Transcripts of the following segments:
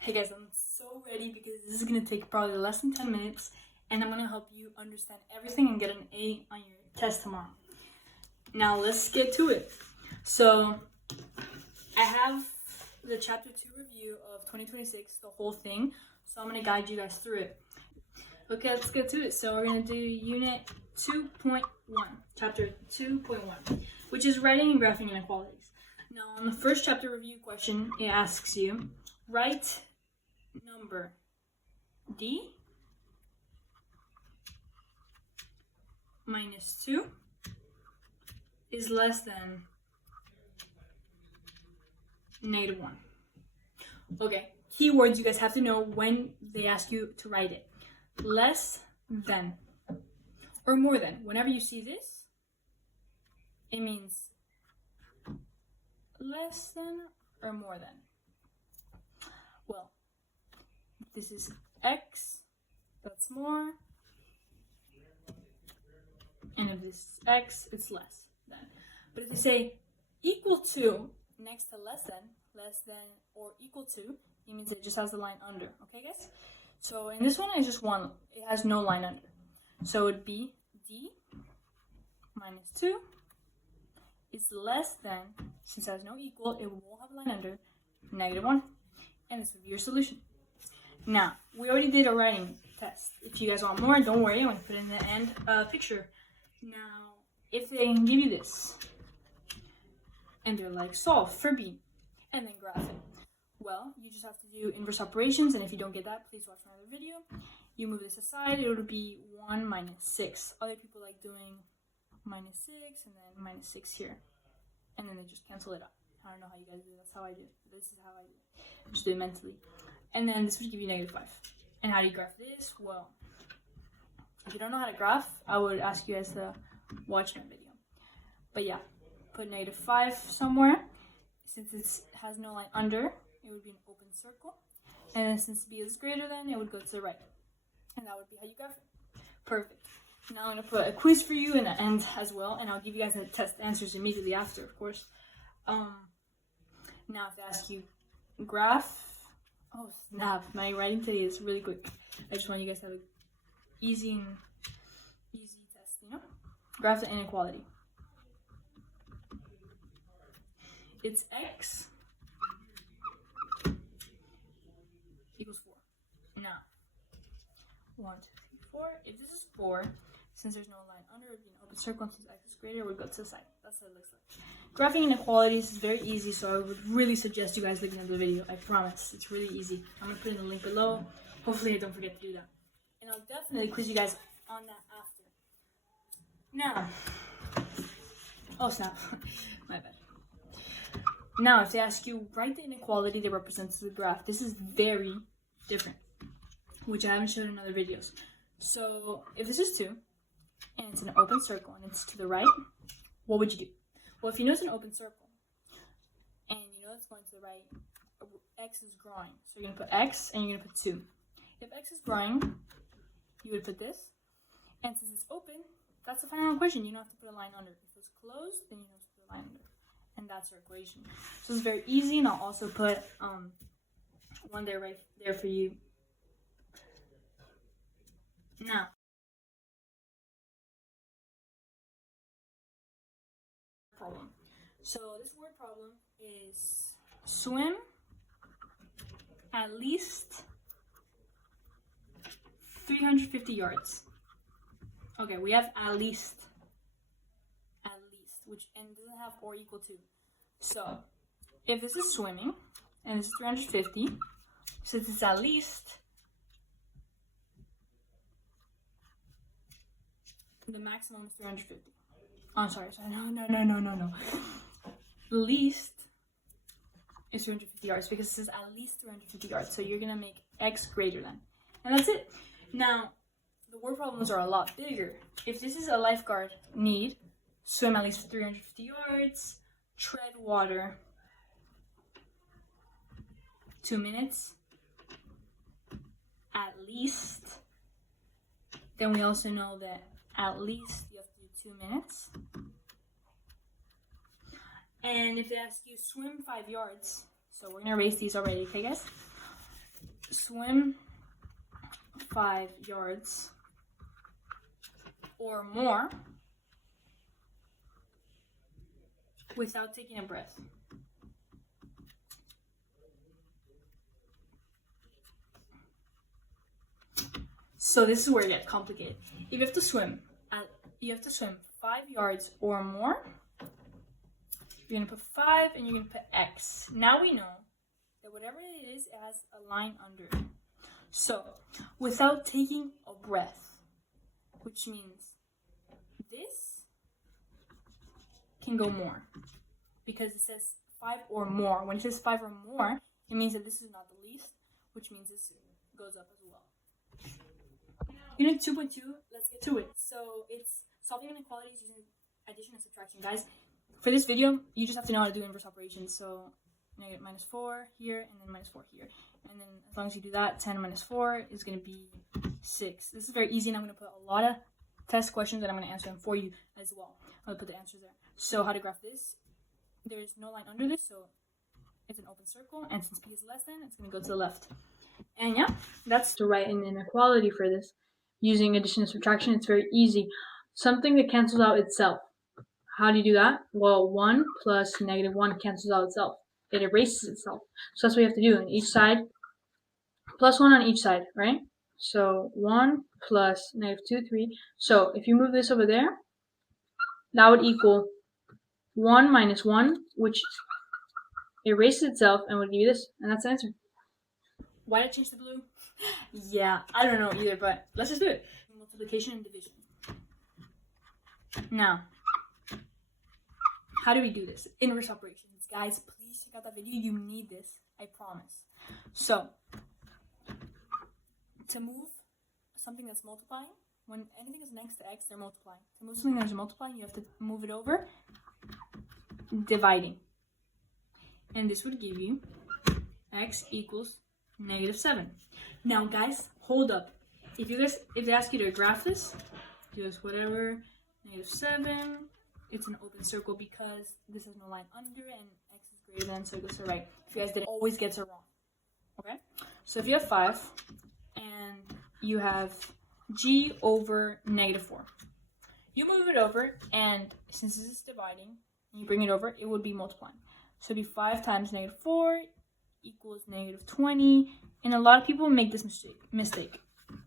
Hey guys, I'm so ready because this is going to take probably less than 10 minutes and I'm going to help you understand everything and get an A on your test tomorrow. Now let's get to it. So I have the chapter 2 review of 2026, the whole thing. So I'm going to guide you guys through it. Okay, let's get to it. So we're going to do unit 2.1, chapter 2.1, which is writing and graphing inequalities. Now on the first chapter review question, it asks you, write number D minus 2 is less than negative 1. Okay, keywords you guys have to know when they ask you to write it. Less than or more than. Whenever you see this, it means less than or more than. Well, this is x, that's more. And if this is x, it's less than. But if they say equal to next to less than, or equal to, it means it just has the line under. Okay, guys? So in this one, it's just one. It has no line under. So it would be D minus 2 is less than, since it has no equal, it will have a line under, negative 1. And this would be your solution. Now, we already did a writing test. If you guys want more, don't worry. I'm going to put in the end picture. Now, if they can give you this, and they're like, solve for B, and then graph it. Well, you just have to do inverse operations, and if you don't get that, please watch another video. You move this aside, it would be 1 minus 6. Other people like doing minus 6, and then minus 6 here. And then they just cancel it out. I don't know how you guys do it. That's how I do it. This is how I do it. Just do it mentally. And then this would give you negative 5. And how do you graph this? Well, if you don't know how to graph, I would ask you guys to watch my video. But yeah, put negative 5 somewhere. Since it has no line under, it would be an open circle. And then since B is greater than, it would go to the right. And that would be how you graph it. Perfect. Now I'm going to put a quiz for you in the end as well. And I'll give you guys the test answers immediately after, of course. Now if they ask you graph, oh snap, my writing today is really quick. I just want you guys to have an easy test, you know? Graph the inequality. It's x equals 4. Now, 1, 2, 3, 4. If this is 4, since there's no line under, it would be an open circle, and since x is greater, it would go to the side. That's what it looks like. Graphing inequalities is very easy, so I would really suggest you guys looking at the video. I promise, it's really easy. I'm going to put in the link below. Hopefully I don't forget to do that. And I'll definitely quiz you guys on that after. Now, oh snap, my bad. Now, if they ask you, write the inequality that represents the graph, this is very different, which I haven't shown in other videos. So, if this is 2, and it's an open circle, and it's to the right, what would you do? Well, if you know it's an open circle, and you know it's going to the right, x is growing. So you're going to put x, and you're going to put 2. If x is growing, you would put this. And since it's open, that's the final equation. You don't have to put a line under. If it's closed, then you don't have to put a line under. And that's your equation. So it's very easy, and I'll also put one there right there for you. Now, problem. So this word problem is swim at least 350 yards. Okay, we have at least, which and doesn't have or equal to. So if this is swimming and this is 350, since it's at least, the maximum is 350. Oh, I'm sorry. No. Least is 350 yards because it says at least 350 yards. So you're gonna make x greater than, and that's it. Now the word problems are a lot bigger. If this is a lifeguard need, swim at least 350 yards, tread water 2 minutes, at least. Then we also know that at least you have to do 2 minutes. And if they ask you swim 5 yards, so we're gonna erase these already, okay guys? swim 5 yards or more without taking a breath. So this is where it gets complicated. If you have to swim 5 yards or more, you're gonna put 5 and you're gonna put X. Now we know that whatever it is, it has a line under it. So without taking a breath, which means this can go more because it says 5 or more. When it says 5 or more, it means that this is not the least, which means this goes up as well. Unit 2.2, let's get to it. So it's solving inequalities using addition and subtraction. Guys, for this video, you just have to know how to do inverse operations. So negative minus 4 here, and then minus 4 here. And then as long as you do that, 10 minus 4 is going to be 6. This is very easy, and I'm going to put a lot of test questions that I'm going to answer them for you as well. I'll put the answers there. So how to graph this? There's no line under this, so it's an open circle. And since p is less than, it's going to go to the left. And yeah, that's to write an inequality for this. Using addition and subtraction, it's very easy. Something that cancels out itself. How do you do that? Well, 1 plus negative 1 cancels out itself. It erases itself. So that's what you have to do on each side. Plus 1 on each side, right? So 1 plus negative 2, 3. So if you move this over there, that would equal 1 minus 1, which erases itself and would give you this. And that's the answer. Why did I change the blue? Yeah, I don't know either, but let's just do it. Multiplication and division. Now, how do we do this? Inverse operations. Guys, please check out that video. You need this. I promise. So, to move something that's multiplying, when anything is next to x, they're multiplying. To move something that's multiplying, you have to move it over dividing. And this would give you x equals negative 7. Now, guys, hold up. If they ask you to graph this, do this whatever, negative 7, it's an open circle because this has no line under it and x is greater than, so it goes to the right. If you guys didn't, always gets it wrong. Okay? So if you have 5 and you have g over negative 4, you move it over, and since this is dividing, and you bring it over, it would be multiplying. So it'd be 5 times negative 4 equals negative 20. And a lot of people make this mistake.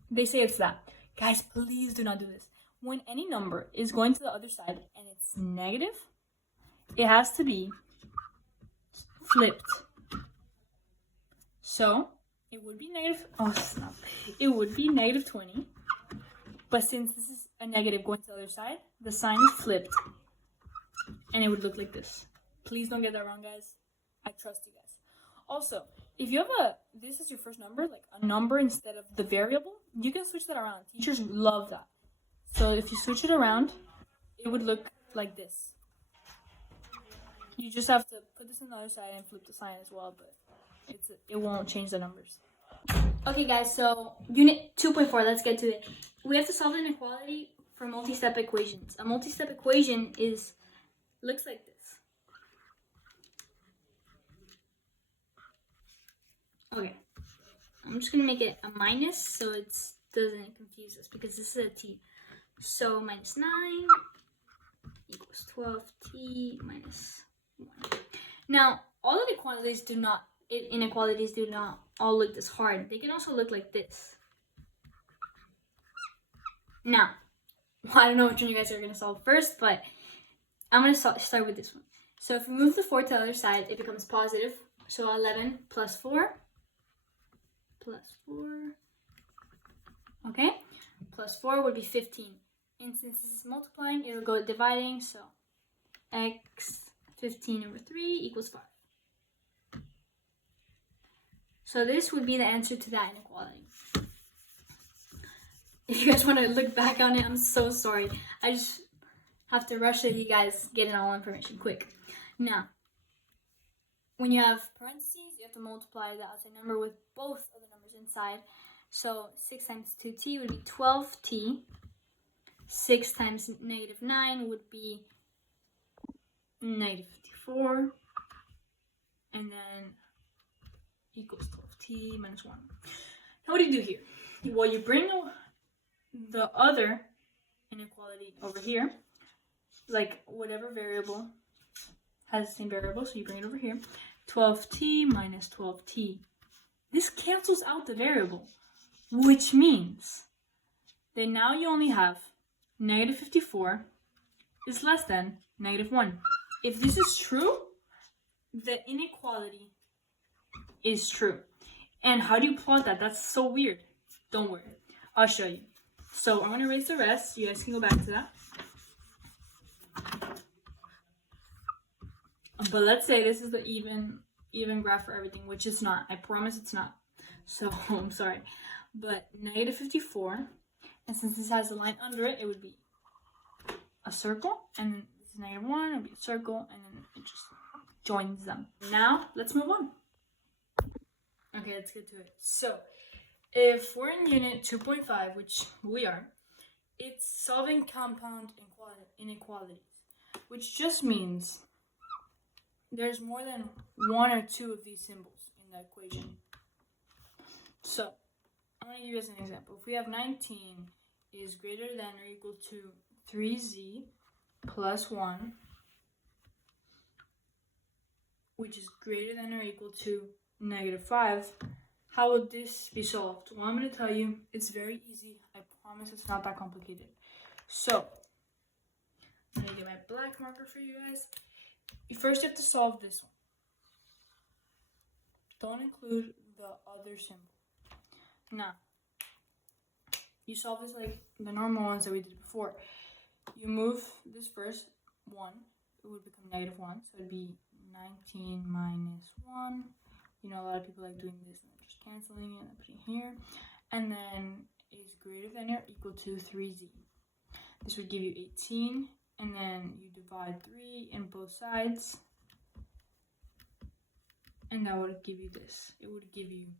They say it's that. Guys, please do not do this. When any number is going to the other side and it's negative, it has to be flipped. So it would be negative, it would be negative 20. But since this is a negative going to the other side, the sign is flipped. And it would look like this. Please don't get that wrong, guys. I trust you guys. Also, if you have this is your first number, like a number instead of the variable, you can switch that around. Teachers love that. So if you switch it around, it would look like this. You just have to put this on the other side and flip the sign as well, but it won't change the numbers. Okay, guys, so unit 2.4, let's get to it. We have to solve an inequality for multi-step equations. A multi-step equation looks like this. Okay, I'm just going to make it a minus so it doesn't confuse us because this is a t. So minus 9 equals 12t minus 1. Now, all of the inequalities do not all look this hard. They can also look like this. Now, I don't know which one you guys are going to solve first, but I'm going to start with this one. So if we move the 4 to the other side, it becomes positive. So 11 plus 4. Plus 4, okay, plus 4 would be 15, and since this is multiplying, it'll go dividing, so x 15 over 3 equals 5. So this would be the answer to that inequality. If you guys want to look back on it, I'm so sorry. I just have to rush so you guys get all information quick. Now, when you have parentheses, you have to multiply the outside number with both of the numbers inside. So 6 times 2t would be 12t. 6 times negative 9 would be negative 54. And then equals 12t minus 1. Now what do you do here? Well, you bring the other inequality over here, like whatever variable has the same variable, so you bring it over here. 12t minus 12t. This cancels out the variable, which means that now you only have negative 54 is less than negative 1. If this is true, the inequality is true. And how do you plot that? That's so weird. Don't worry. I'll show you. So I'm going to erase the rest. You guys can go back to that. But let's say this is the even graph for everything, which it's not. I promise it's not. So I'm sorry. But negative 54. And since this has a line under it, it would be a circle. And then this is negative 1. It would be a circle. And then it just joins them. Now, let's move on. Okay, let's get to it. So, if we're in unit 2.5, which we are, it's solving compound inequalities, which just means there's more than one or two of these symbols in the equation. So, I'm going to give you guys an example. If we have 19 is greater than or equal to 3z plus 1, which is greater than or equal to negative 5, how would this be solved? Well, I'm going to tell you, it's very easy. I promise it's not that complicated. So, I'm going to get my black marker for you guys. First, you have to solve this one. Don't include the other symbol. Now, you solve this like the normal ones that we did before. You move this first 1, it would become negative 1, so it would be 19 minus 1. You know, a lot of people like doing this and just canceling it and putting here. And then is greater than or equal to 3z. This would give you 18. And then you divide 3 in both sides. And that would give you this. It would give you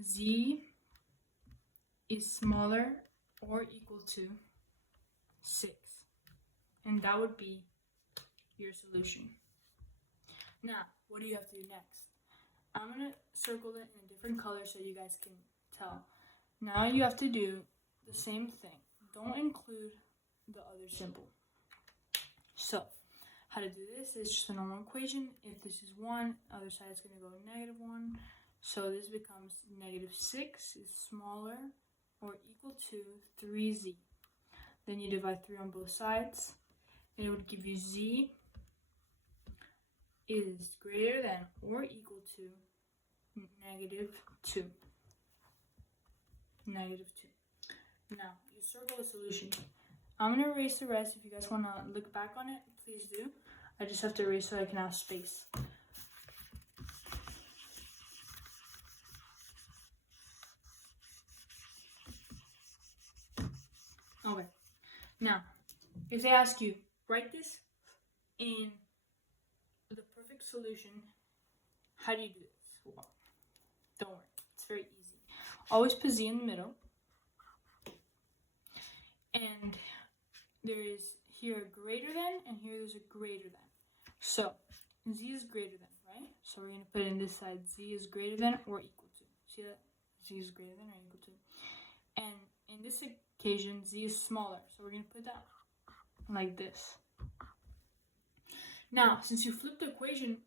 z is smaller or equal to 6. And that would be your solution. Now, what do you have to do next? I'm going to circle it in a different color so you guys can tell. Now you have to do the same thing. Don't include the other symbol. So, how to do this is just a normal equation. If this is 1, other side is going to go negative 1. So this becomes negative 6 is smaller or equal to 3z. Then you divide 3 on both sides. And it would give you z is greater than or equal to negative 2. Negative 2. Now, you circle the solution. I'm going to erase the rest. If you guys want to look back on it, please do. I just have to erase so I can have space. Okay. Now, if they ask you, write this in the perfect solution, how do you do this? Well, don't worry. It's very easy. Always put z in the middle. And there is here a greater than, and here there's a greater than. So, z is greater than, right? So we're going to put in this side, z is greater than or equal to. See that? Z is greater than or equal to. And in this occasion, z is smaller. So we're going to put that like this. Now, since you flipped the equation,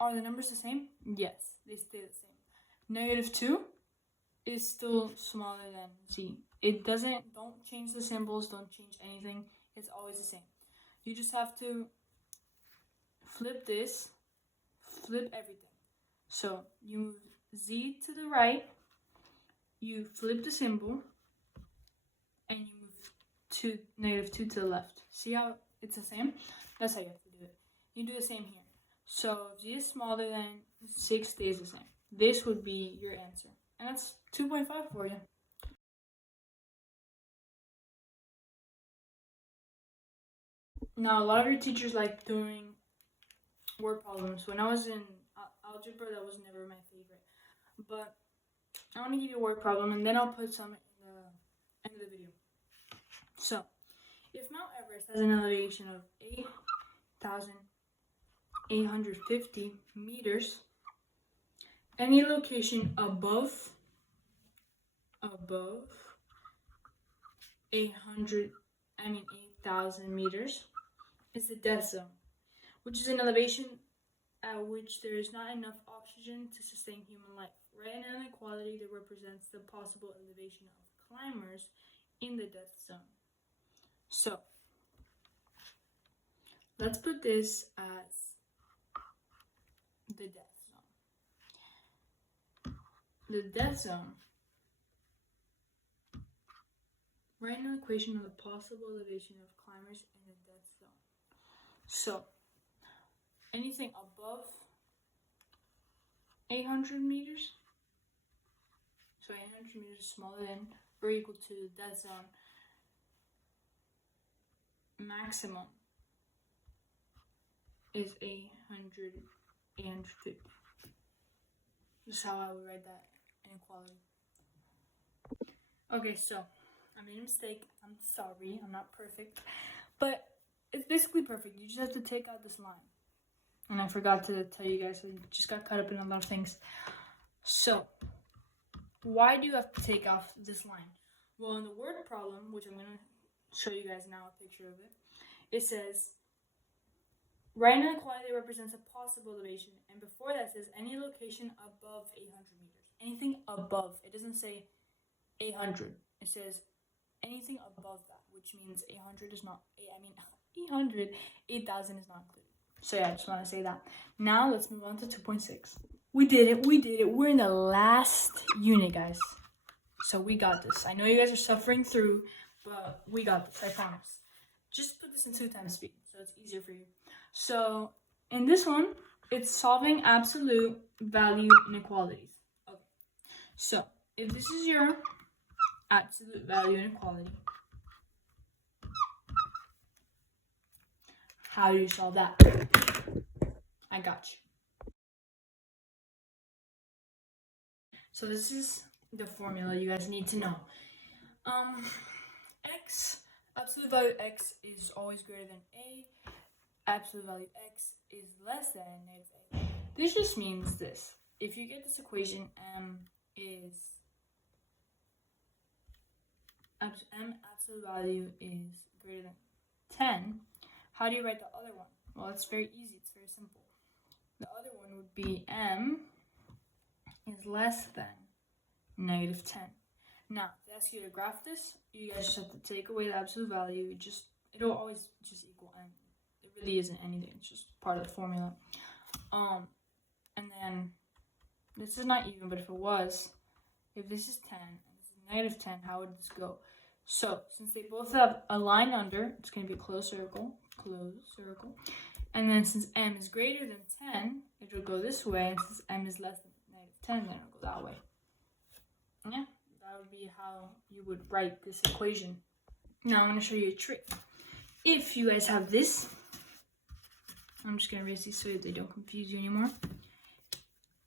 are the numbers the same? Yes, they stay the same. Negative 2 is still smaller than z. Don't change the symbols, don't change anything. It's always the same. You just have to flip this, flip everything. So you move z to the right, you flip the symbol, and you move negative 2 to the left. See how it's the same? That's how you have to do it. You do the same here. So if z is smaller than 6 stays the same. This would be your answer. And that's 2.5 for you. Now, a lot of your teachers like doing word problems. When I was in algebra, that was never my favorite. But I want to give you a word problem, and then I'll put some in the end of the video. So, if Mount Everest has an elevation of 8,850 meters, any location above 8,000 meters is the death zone, which is an elevation at which there is not enough oxygen to sustain human life. Right, an inequality that represents the possible elevation of climbers in the death zone. So let's put this as the death zone. The death zone. Write an equation of the possible elevation of climbers in the death zone. So anything above 800 meters, so 800 meters smaller than or equal to the death zone maximum is 800, 850. This is how I would write that inequality. Okay, so I made a mistake. I'm sorry, I'm not perfect. But it's basically perfect. You just have to take out this line. And I forgot to tell you guys, so you just got caught up in a lot of things. So, why do you have to take off this line? Well, in the word problem, which I'm going to show you guys now a picture of it, it says, write an inequality that represents a possible elevation. And before that says, any location above 800 meters. Anything above. It doesn't say 800. It says anything above that, which means 800 is not, 800, 8,000 is not included. So yeah, I just want to say that. Now let's move on to 2.6. We did it. We're in the last unit, guys. So we got this. I know you guys are suffering through, but we got this, I promise. Just put this in 2 times speed, so it's easier for you. So in this one, it's solving absolute value inequalities. Okay. So if this is your absolute value inequality, how do you solve that? I got you. So this is the formula you guys need to know. Absolute value x is always greater than a. Absolute value x is less than negative a. This just means this. If you get this equation, m absolute value is greater than 10, how do you write the other one? Well, it's very easy. It's very simple. The other one would be m is less than negative 10. Now, if they ask you to graph this, you guys just have to take away the absolute value. It'll always just equal n. It really isn't anything. It's just part of the formula. And then this is not even, but if it was, if this is 10 and this is negative 10, how would this go? So, since they both have a line under, it's going to be a closed circle. And then since m is greater than 10, it will go this way. And since m is less than negative 10, then it will go that way. Yeah, that would be how you would write this equation. Now I'm going to show you a trick. If you guys have this, I'm just going to erase these so they don't confuse you anymore.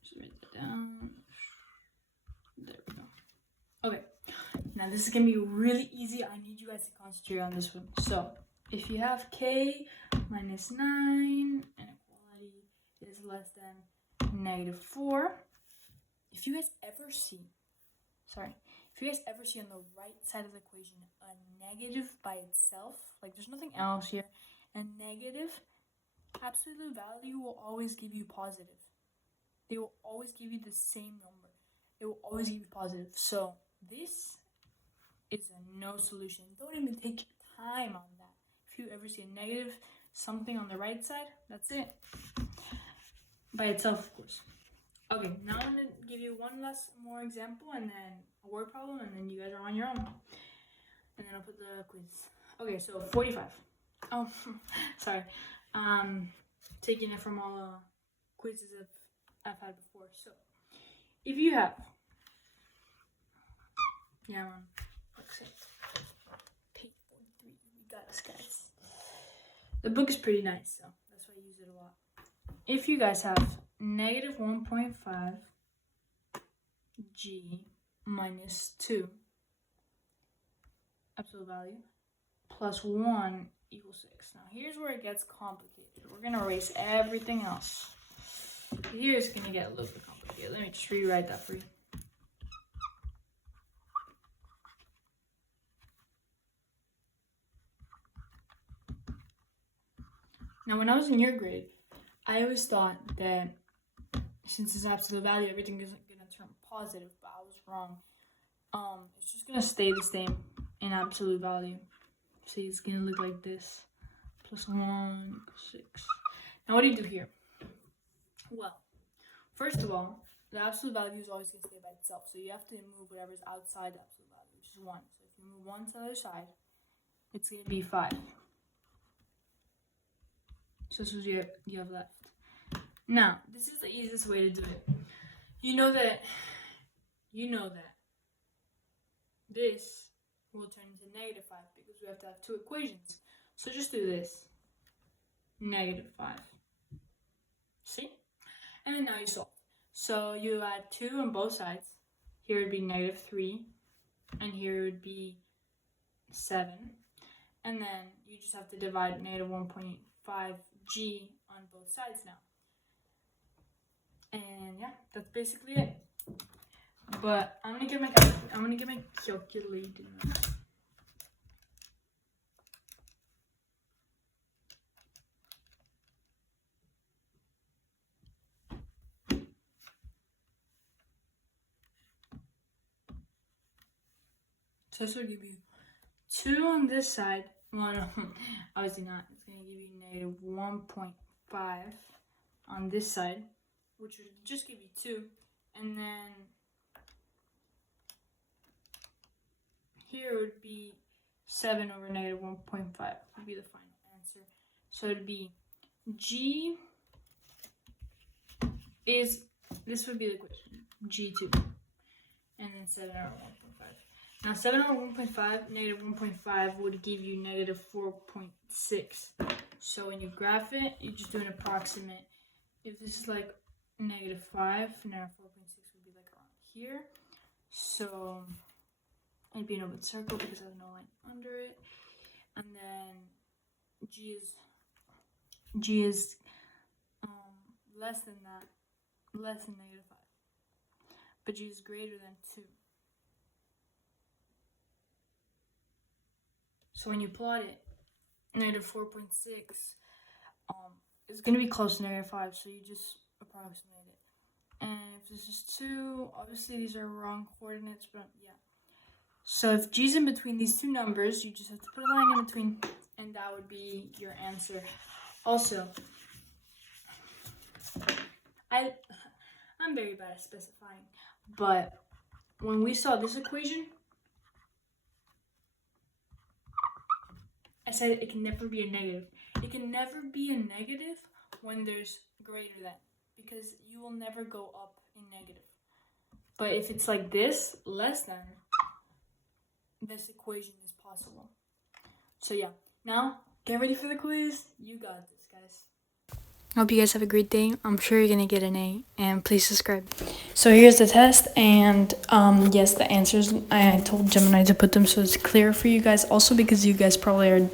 Just write that down. There we go. Okay, now this is going to be really easy. I need you guys to concentrate on this one. So, if you have k minus 9, inequality is less than negative 4. If you guys ever see on the right side of the equation a negative by itself, like there's nothing else here, a negative, absolute value will always give you positive. They will always give you the same number. It will always give you positive. So this is a no solution. Don't even take your time on that. If you ever see a negative something on the right side, that's it. By itself, of course. Okay, now I'm going to give you one more example and then a word problem, and then you guys are on your own. And then I'll put the quiz. Okay, so 45. Oh, sorry. Taking it from all quizzes I've had before. So, if you have... Yeah, I'm on page 43. We got this, guys. The book is pretty nice, so that's why I use it a lot. If you guys have negative 1.5 g minus 2 absolute value plus 1 equals 6. Now here's where it gets complicated. We're going to erase everything else. Here's going to get a little bit complicated. Yeah, let me just rewrite that for you. Now, when I was in your grade, I always thought that since it's absolute value, everything is going to turn positive, but I was wrong. It's just going to stay the same in absolute value. See, it's going to look like this. Plus 1 equals 6. Now, what do you do here? Well, first of all, the absolute value is always going to stay by itself. So you have to move whatever's outside the absolute value, which is 1. So if you move 1 to the other side, it's going to be 5. So this is what you have left. Now, this is the easiest way to do it. You know that this will turn into negative 5 because we have to have two equations. So just do this. Negative 5. See? And then now you solve. So you add 2 on both sides. Here it would be negative 3. And here it would be 7. And then you just have to divide negative 1.5g on both sides now. And yeah, that's basically it. But I'm gonna get my calculator. So this will give you 2 on this side. Well, no, obviously not. It's gonna give you negative 1.5 on this side, which would just give you 2, and then here would be 7 over negative 1.5 would be the final answer. So it'd be G is, this would be the equation, G2, and then 7 over 1.5. Now 7 over 1.5, negative 1.5 would give you negative 4.6. So when you graph it, you just do an approximate. If this is like negative 5, negative 4.6 would be like around here. So it'd be an open circle because there's no line under it. And then G is less than that, less than negative 5. But G is greater than 2. So when you plot it, negative 4.6 is going to be close to negative 5, so you just approximate it. And if this is 2, obviously these are wrong coordinates, but yeah. So if G is in between these two numbers, you just have to put a line in between, and that would be your answer. Also, I'm very bad at specifying, but when we saw this equation, I said it can never be a negative. It can never be a negative when there's greater than, because you will never go up in negative. But if it's like this, less than, this equation is possible. So yeah, now get ready for the quiz. You got this, guys. I hope you guys have a great day. I'm sure you're gonna get an A, and please subscribe. So here's the test, and yes, the answers, I told Gemini to put them so it's clear for you guys, also because you guys probably are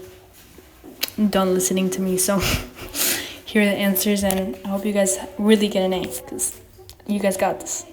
done listening to me. So here are the answers, and I hope you guys really get an A because you guys got this.